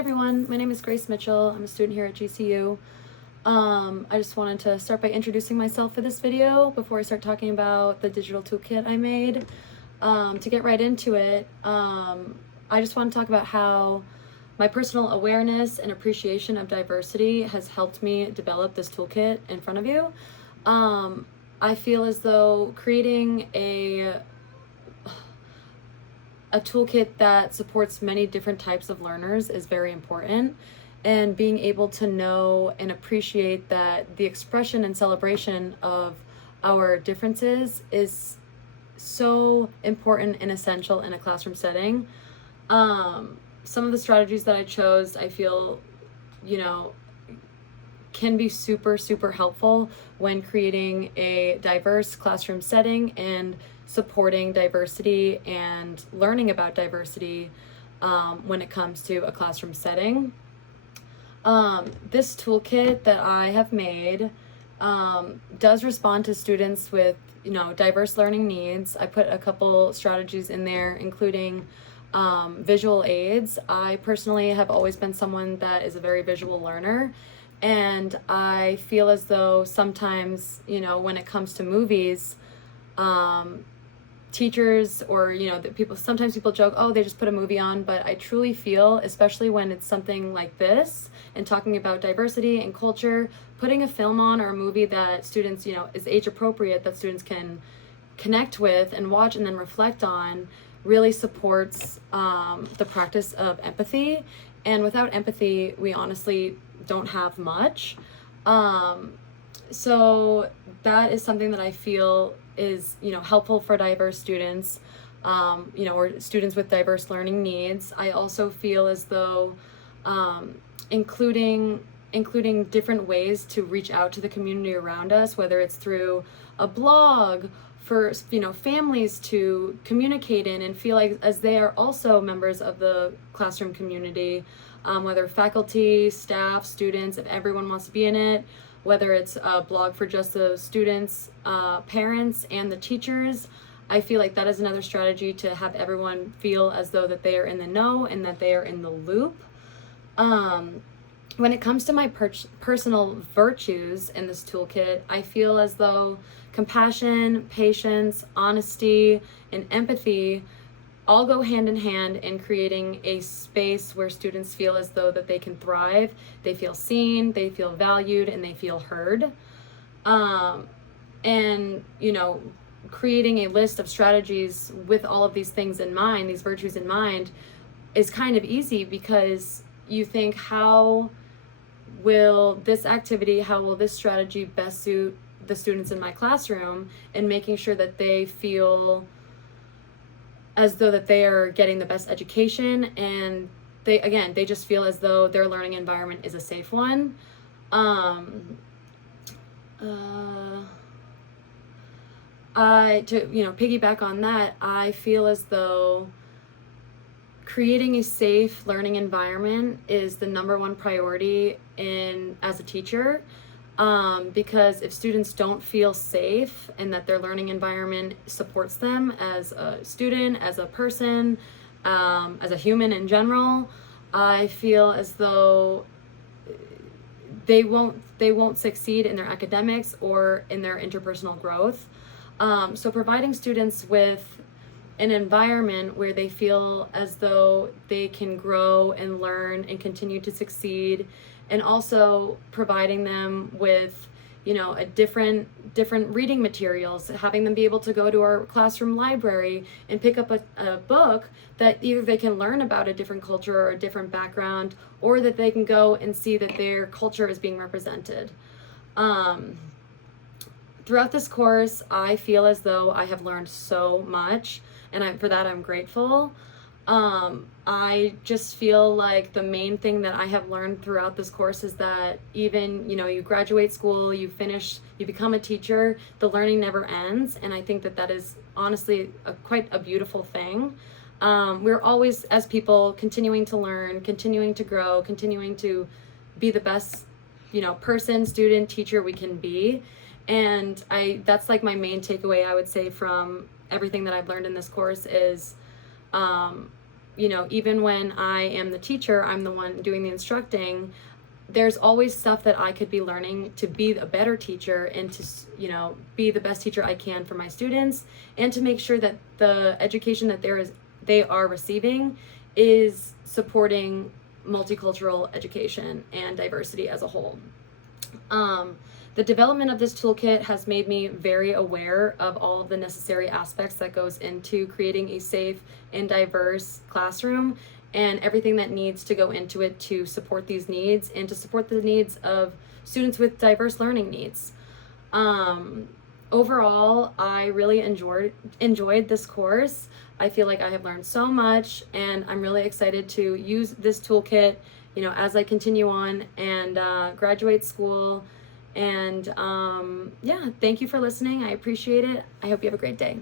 everyone, my name is Grace Mitchell. I'm a student here at GCU. I just wanted to start by introducing myself for this video before I start talking about the digital toolkit I made. To get right into it, I just want to talk about how my personal awareness and appreciation of diversity has helped me develop this toolkit in front of you. I feel as though creating a toolkit that supports many different types of learners is very important, and being able to know and appreciate that the expression and celebration of our differences is so important and essential in a classroom setting. Some of the strategies that I chose, I feel, can be super helpful when creating a diverse classroom setting and supporting diversity and learning about diversity when it comes to a classroom setting. This toolkit that I have made does respond to students with diverse learning needs. I put a couple strategies in there, including visual aids. I personally have always been someone that is a very visual learner, and I feel as though sometimes, when it comes to movies, teachers or sometimes people joke, oh, they just put a movie on, but I truly feel, especially when it's something like this and talking about diversity and culture, putting a film on or a movie that students is age appropriate, that students can connect with and watch and then reflect on, really supports the practice of empathy. And without empathy, we honestly don't have much. So that is something that I feel is helpful for diverse students, or students with diverse learning needs. I also feel as though including different ways to reach out to the community around us, whether it's through a blog for families to communicate in and feel like as they are also members of the classroom community, whether faculty, staff, students, if everyone wants to be in it, whether it's a blog for just the students, parents, and the teachers. I feel like that is another strategy to have everyone feel as though that they are in the know and that they are in the loop. When it comes to my personal virtues in this toolkit, I feel as though compassion, patience, honesty, and empathy all go hand in hand in creating a space where students feel as though that they can thrive, they feel seen, they feel valued, and they feel heard. And creating a list of strategies with all of these things in mind, these virtues in mind, is kind of easy, because you think, how will this strategy best suit the students in my classroom, and making sure that they feel as though that they are getting the best education, and they just feel as though their learning environment is a safe one. To piggyback on that, I feel as though creating a safe learning environment is the number one priority as a teacher. Because if students don't feel safe and that their learning environment supports them as a student, as a person, as a human in general, I feel as though they won't succeed in their academics or in their interpersonal growth. So providing students with an environment where they feel as though they can grow and learn and continue to succeed, and also providing them with a different reading materials, having them be able to go to our classroom library and pick up a book that either they can learn about a different culture or a different background, or that they can go and see that their culture is being represented. Throughout this course, I feel as though I have learned so much, and for that I'm grateful. I just feel like the main thing that I have learned throughout this course is that even, you graduate school, you become a teacher, the learning never ends. And I think that is honestly quite a beautiful thing. We're always, as people, continuing to learn, continuing to grow, continuing to be the best, person, student, teacher we can be. And that's like my main takeaway, I would say, from everything that I've learned in this course is, even when I am the teacher, I'm the one doing the instructing, there's always stuff that I could be learning to be a better teacher and to, be the best teacher I can for my students, and to make sure that the education that they are receiving is supporting multicultural education and diversity as a whole. The development of this toolkit has made me very aware of all of the necessary aspects that goes into creating a safe and diverse classroom, and everything that needs to go into it to support these needs and to support the needs of students with diverse learning needs. Overall, I really enjoyed this course. I feel like I have learned so much, and I'm really excited to use this toolkit, as I continue on and graduate school. And yeah, thank you for listening. I appreciate it. I hope you have a great day.